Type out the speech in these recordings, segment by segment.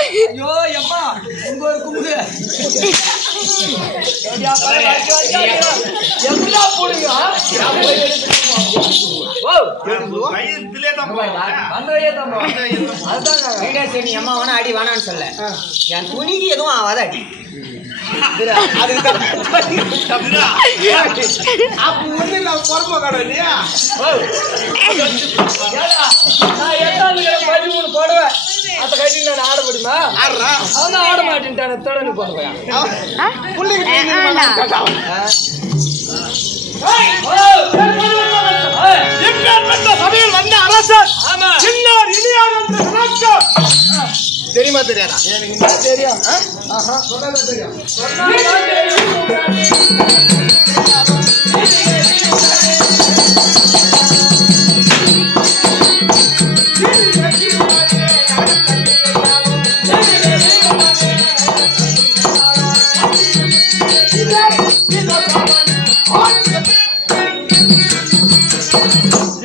ஐயோ அம்மா உங்க ஒரு கும்பு எவ்வளோ போடுங்க அம்மா வேணா அடி வேணான்னு சொல்ல என் துணிக்கு எதுவும் ஆகாத அடி போடுவேன் அத கட்டி நான் ஆட முடியுமா அவன் ஆட மாட்டேன்ட்டான தொடர்ந்து போடுவேன் சபையில் வந்த அரசர் தெரியுமா தெரியாதா எனக்கு தெரியும் தெரியும்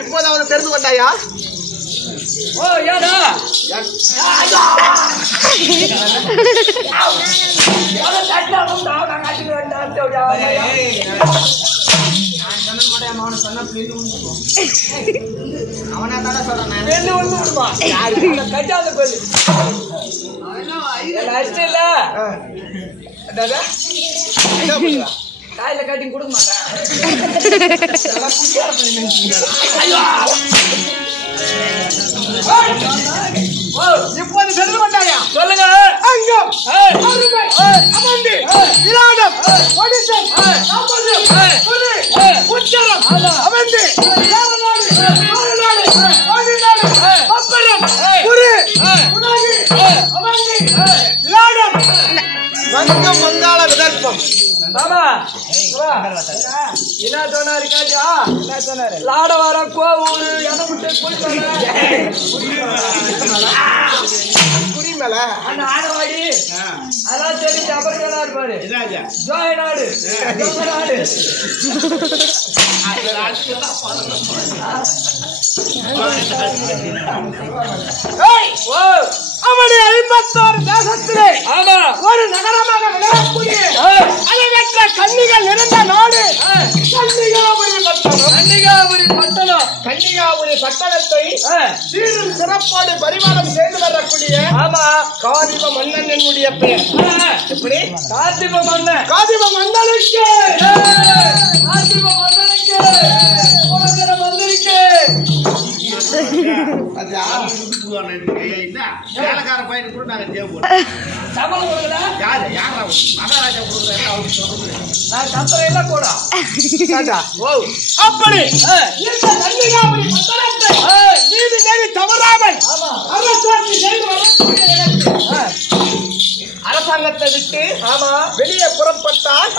இப்போதாவது தெரிந்து கொண்டாயா? ஓ யாரா காயில கட்டி கொடுக்க மாட்டேன் இப்போது சென்று கொண்டாயா? சொல்லுங்க. அங்கம் அமர்ந்து விராடம் ஒடிசம் உச்சரம் அமர்ந்து வங்கம் வங்காள விதர்ப்பம் பாபா என்ன சொன்னாரு காஜா? என்ன சொன்னாரு? லாடவார கோவூரு எனமுட்டை குடிமேல அந்த ஆடவாடி அதான் தெரிஞ்சு அபரகனா இருப்பாரு ஜோயநாடு நாடு அவனுடைய 56 தேசத்திலே ஒரு நகரமாக விளங்கக்கூடிய அழகற்ற கன்னிகள் நிறைந்த நாடு கன்னிகாபுரி பட்டணத்தை சீரும் சிறப்போடு பரிமாணம் செய்து வரக்கூடிய காதிப மன்னன் என்னுடைய பெயர். எப்படி? காதிப மன்னன். காதிப மன்னனுக்கு வேலைக்கார பையனு கூட நாங்க தேவை அப்படி நீதி நேரி தவறாமல் அரசாங்கத்தை விட்டு வெளியே புறப்பட்டால்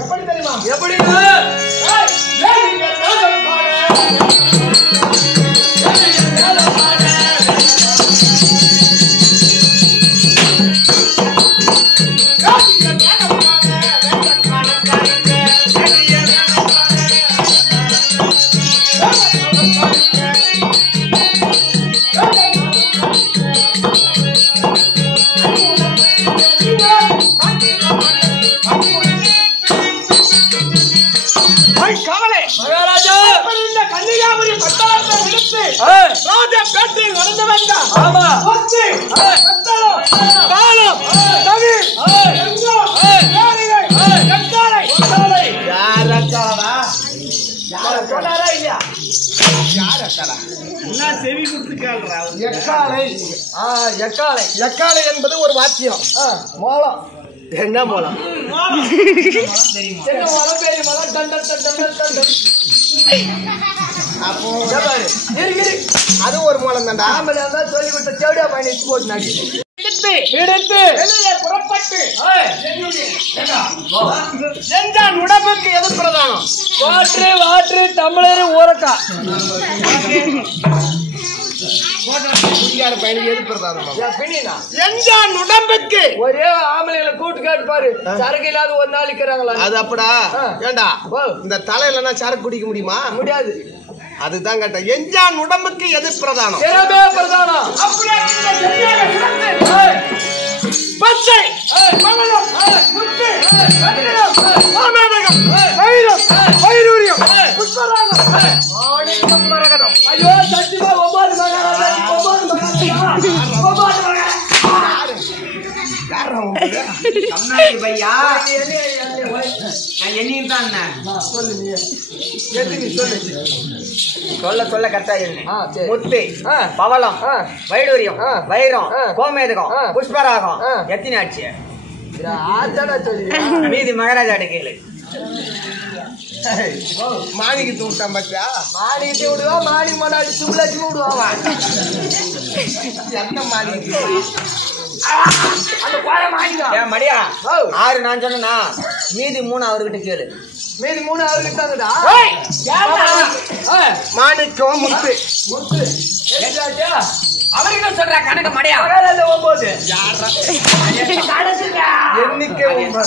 எப்படி தெரியுமா? எப்படி எக்காலை என்பது ஒரு வாத்தியம். மோளம் என்ன மோளம்? அது ஒரு மூலம் தான்டா. சொல்லிவிட்ட செவடியா பயணிச்சு போட்டு புறப்பட்டு உடம்புக்கு எது பிரதானம்? வாற்று வாற்று தமிழர் ஊரக்கா உடம்புக்கு ஒரே ஆம்பளைகளை கூட்டு காட்டுப்பாரு. சரக்கு இல்லாத ஒரு நாள் இருக்கிறாங்களா? அது அப்படா ஏண்டா இந்த தலையில சரக்கு குடிக்க முடியுமா? முடியாது. அதுதான் கேட்ட எஞ்சான் உடம்புக்கு எது பிரதானம்? பிரதானம். பச்சை மங்களம் முத்து கட்டிடம் ஆமேதகம் வைரம் வைரூரியம் புஷ்பராகம் மாணிக்கம் மரகதம். ஐயோ சத்தியமா ஒவ்வொரு கண்ணாடி பையா நான் என்னையும் தான் சொல்லு நீ சொல்ல சொல்ல கரெக்டா முத்து பவளம் வைடூரியம் வைரம் கோமேதகம் புஷ்பராகம் எத்தனை ஆச்சு? மீதி மகாராஜாட்ட கேளு. மாணிக்கத்து விட்டான் பச்சா. மாணிக்கத்தை விடுவா மாணி மொழி சும்லட்சுமி விடுவா. எந்த மாணிக்கு மடியா 6 நான் சொன்னா மீதி 3 அவர்கிட்ட கேளு. மீதி 3 அவர்கிட்ட மாணிக்கம் முத்து முத்து அவர்கிட்ட சொல்ற கணக்கு மடியா 9 எண்ணிக்கை 9.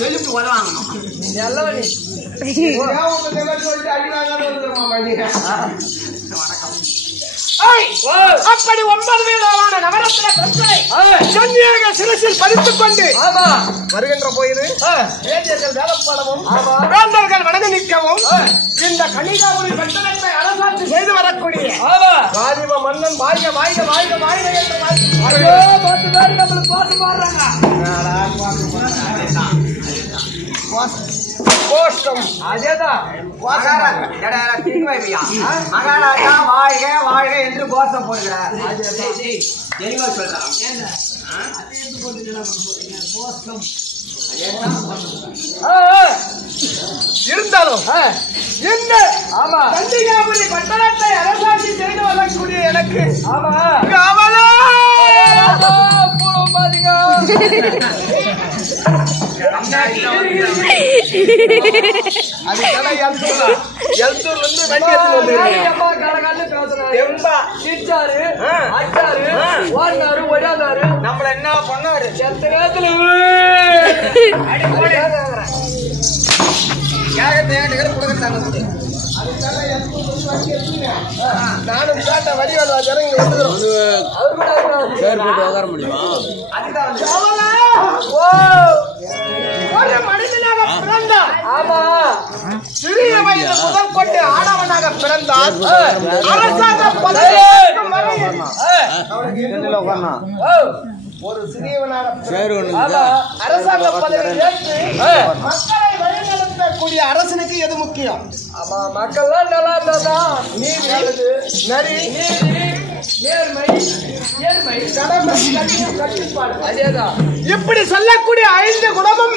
சொல்லிட்டு உதவாங்கணும். அப்படி 9 விதமான நவரத்ன கற்களை கன்னியாக சிரசில் பதித்துக் கொண்டு வருகின்ற போயிரு வேதியர்கள் வேதப்பாடமும் வேந்தர்கள் வணங்க நிற்கவும் இந்த கன்னிகாபுரி பட்டணத்தை அரசாட்சி செய்து வரக்கூடிய காதிப மன்னன் வாழ்க வாழ்க வாழ்க வாழ்க என்று பாட்டு பாடுறாங்க. கோஷ்டம் அதேதான் மகாராஜா வாழ்க வாழ்க என்று கோஷம் போடுகிறார். தெளிவா சொல்றான். இருந்தாலும் இந்த கன்னிகாபுரி பட்டணத்தை அரசாட்சி செய்து வரக்கூடிய எனக்கு கவலை நம்மள என்ன பண்ணாரு? நானும் சாட்ட வடிவாளர் இங்க வந்துக்கிறோம். ஒரு மனிதனாக பிறந்தார். சிறிய வயது முதல் கொண்டு ஆடவனாக பிறந்தார். அரசாங்க பதவியேற்கும் வரையில் ஒரு சிறியவனாக அரசாங்க பதவி ஏற்று மக்களை வழிநடத்தக்கூடிய அரசனுக்கு எது முக்கியம்? மக்கள் நல்லா இருந்தாதான் நீதி நரி நேர்மை நேர்மை கடமை கட்டுப்பாடு அதேதான். இப்படி சொல்லக்கூடிய 5 குணமும்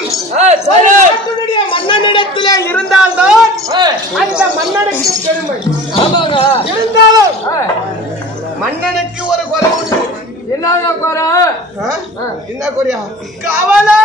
நாட்டினுடைய மன்னனிடத்திலே இருந்தால்தான் அந்த மன்னனுக்கு பெருமை. ஆமாங்க. இருந்தாலும் மன்னனுக்கு ஒரு குறை உண்டு. என்னங்க குறை? என்ன குறையா? கவலை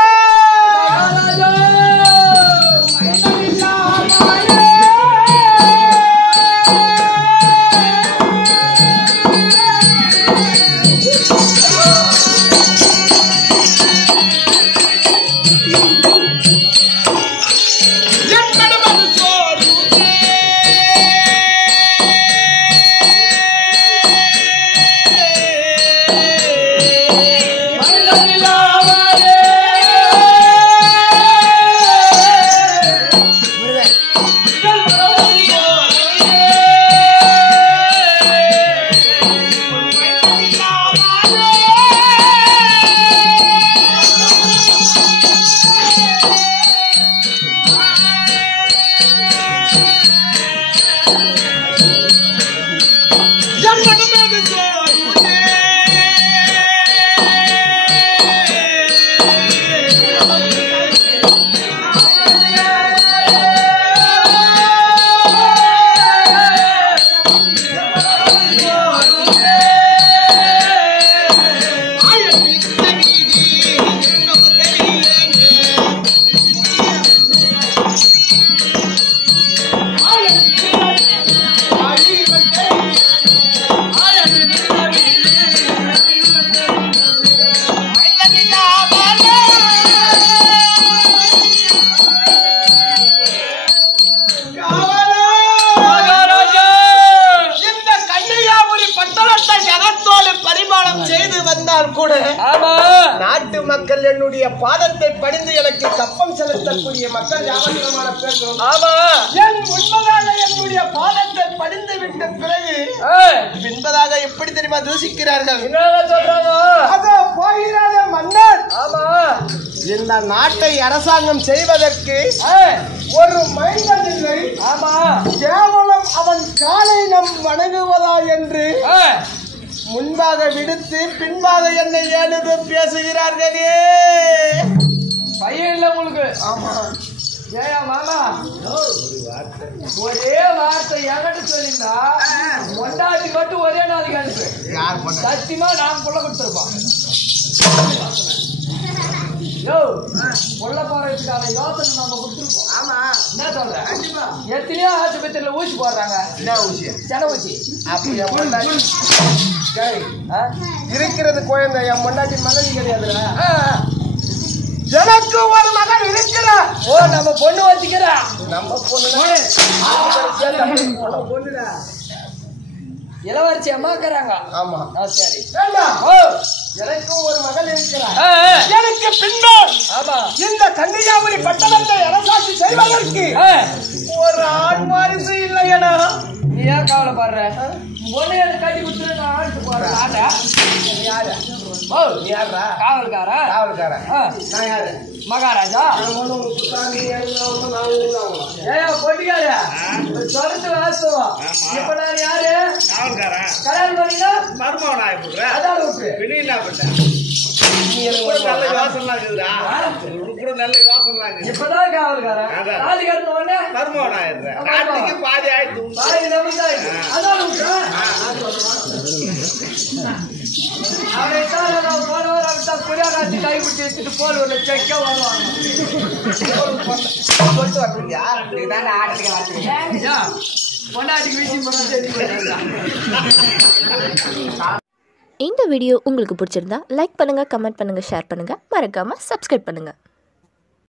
இந்த கன்னியாகுமரி பட்டணத்தை ஜனத்தோடு பரிமாணம் செய்து வந்தால் கூட நாட்டு மக்கள் என்னுடைய பாதத்தை படிந்து எனக்கு கப்பம் செலுத்தக்கூடிய மக்கள் யாவமான பேர்களும் என் முன்பதாக என்னுடைய பாதத்தை படிந்து விட்ட பிறகு பின்பதாக எப்படி தெரியுமா தூசிக்கிறார்கள் அதோ போகிறாத மன்னர் இந்த நாட்டை அரசாங்கம் செய்வதற்கு ஒரு மைந்தன் இல்லை கேவலம் அவன் காலை நம் வணங்குவதா என்று முன்பாக விடுத்து பின்பாக என்னை ஏழுது பேசுகிறார்களே. பையன் இல்ல உங்களுக்கு? ஆமா. ஏயா மாமா, ஒரே வார்த்தை என்கிட்ட சொல்லிருந்தா கொண்டாடி மட்டும் ஒரே நாளைக்கு அனுப்பு. சத்தியமா நான் கொள்ள கொடுத்துருப்போம். யோ, கொள்ள போறதுக்கான யோசனை நம்ம கொடுத்துருப்போம். ஆமா. என்ன சொல்ற? எத்தனையோ ஆஸ்பத்திரியில ஊசி போடுறாங்க. என்ன ஊசி? சென ஊசி. இருக்கிறது குழந்தை, என் முன்னாடி மனைவி கிடையாதுல. எனக்கு ஒரு மகன் இருக்கிறார். ஓ, நம்ம பொண்ணு வச்சுக்கிறா. நம்ம பொண்ணு இளவரசி அம்மாக்குறாங்க. ஆமா. சரி. எனக்கும் ஒரு மகள் இருக்கிறார். எனக்கு பின்னால் இந்த கன்னியாகுமரி பட்டணத்தை அரசாட்சி செய்வதற்கு ஒரு ஆண் வாரிசு இல்லையனா? நீ ஏன் கவலைப்படுற? பொண்ணு கட்டி கொடுத்துட்டு நான் ஆடிட்டு போறேன். ஆட்டா யாரு? ஓ, நீ யாரா? காவல்காரா? காவல்காரன். நான் யாரு? மகாராஜா. ஏயா பொட்டிக்காரா, சொல்றது வாஸ்தவம். இப்ப நான் யாரு? கல்யாணம் பண்ணீங்க மருமகன் ஆயிடுற அதான் விட்டு பின்ன என்ன பண்ண? நல்ல யோசனை இருக்குதுடா. நல்ல யோசனை இருக்குது. இப்பதான் காவல்காரன் தாலி கட்டின உடனே மருமகன் ஆயிடுற நாட்டுக்கு பாதி ஆயிடுது. பாதி நம்பிதான் அதான் விட்டு அவரைத்தான் நான் போனவர் அவர்தான் புரியா காட்சி கை பிடிச்சி வச்சுட்டு போல் ஒன்று செக்க வருவாங்க. பொண்டாட்டிக்கு விஷயம் இந்த வீடியோ உங்களுக்கு பிடிச்சிருந்தா லைக் பண்ணுங்க, கமெண்ட் பண்ணுங்க, ஷேர் பண்ணுங்க, மறக்காம சப்ஸ்கிரைப் பண்ணுங்க.